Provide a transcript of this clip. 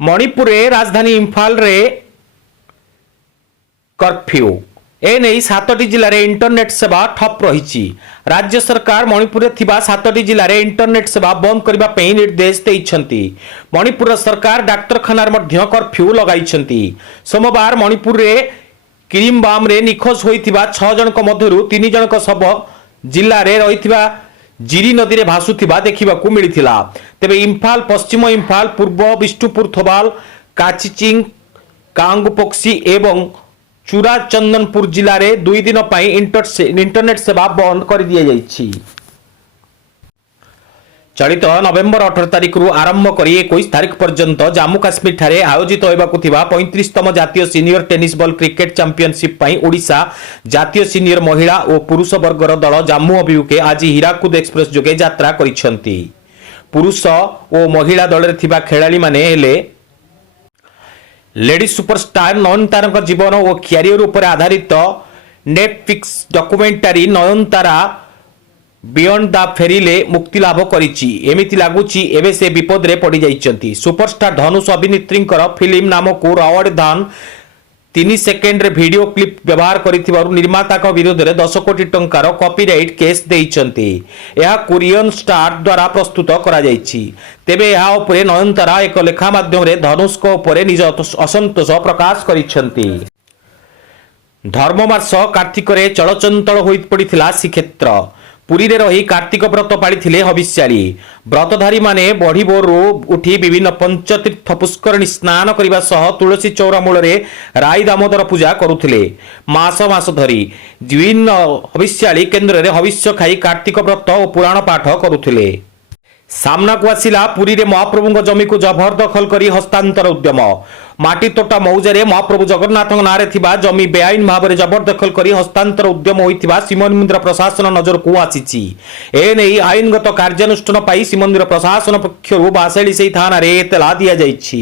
मणिपुर राजधानी इम्फाल रे कर्फ्यू एने 7टी जिले में इंटरनेट सेवा ठप रही। राज्य सरकार मणिपुर थिबा 7टी जिले में इंटरनेट सेवा बंद करने निर्देश देइछंती। मणिपुर सरकार डाक्तरखानार मध्य कर्फ्यू लगाइछंती। सोमवार मणिपुर रे किरिमबाम रे निखोज होइथिबा 6 जनक मध्यरु 3 जनक शव जिल्ला रे रहिथिबा जिरी नदी रे भासुथिबा देखिबाकू मिलिथिला। तेबे इम्फाल, पश्चिम इम्फाल, पूर्व बिष्णुपुर थोबाल, काचिचिंग, कांगपोक्सी एवं चुराचंदनपुर जिले में 2 दिन इंटरनेट सेवा बंद कर दिया जाइछि। चलित नवेम्बर 18 तारिख रु आरंभ कर 21 तारिख पर्यंत जम्मू काश्मीर ठारे आयोजित होबाकू थिबा 35तम जातीय senior tennis ball cricket championship पई ओडिशा जातीय सीनियर महिला और पुरुष वर्गर दल जम्मू अभिमुखे आज हीराकुद एक्सप्रेस जोगे यात्रा करिसेंती। पुरुष और महिला दल रे थिबा खेलाड़ी माने हेले लेडी सुपरस्टार नयनतारा जीवन और क्यारियर उपर आधारित Netflix documentary Nayanthara beyond the फेरीले मुक्ति लाभ करिछि। एमिति लागुछि एबे से विपद रे पड़ी जाइछंती। सुपरस्टार धनुष अभिनेत्रींकर फिल्म नामक रावण दान 3 सेकेंड रे वीडियो क्लिप व्यवहार करिथिबारु निर्माता का विरोध रे 10 कोटी टंकार कॉपीराइट केस देइछंती। यह कोरियन स्टार द्वारा प्रस्तुत करा जाइछि। तेबे यह उपरे नयनतारा एक लेखा माध्यम रे धनुष को उपरे निज असंतोष प्रकाश करिछंती। धर्ममास कार्तिक रे चलचंचल होई पड़िथिला श्रीक्षेत्र। पुरी रे रही कार्तिक व्रत पाड़ी हविष्याली व्रतधारी माने बढ़ी भोरु उठी विभिन्न पंचतीर्थ पुष्करणी स्नान करने सह तुलसी चौरा मूल राई दामोदर पूजा करुथिले। मास मास धरी विभिन्न हविष्याली केन्द्र रे हविष्य खाई कार्तिक व्रत और पुराण पाठ करुथिले। सामना को आसिला पुरी रे महाप्रभु जमी को जबरदखल करी हस्तांतर उद्यम। माटी तोटा मौजारे महाप्रभु जगन्नाथ नारे थिबा जमी बेआईन भाव में जबरदखल करी हस्तांतर उद्यम होइथिबा श्रीमंदिर प्रशासन नजर को आसीछि। एने आईनगत कार्यानुष्ठान पाई श्रीमंदिर प्रशासन पक्षरु बासेली सेई थाना रे एतला दिया जाइछि।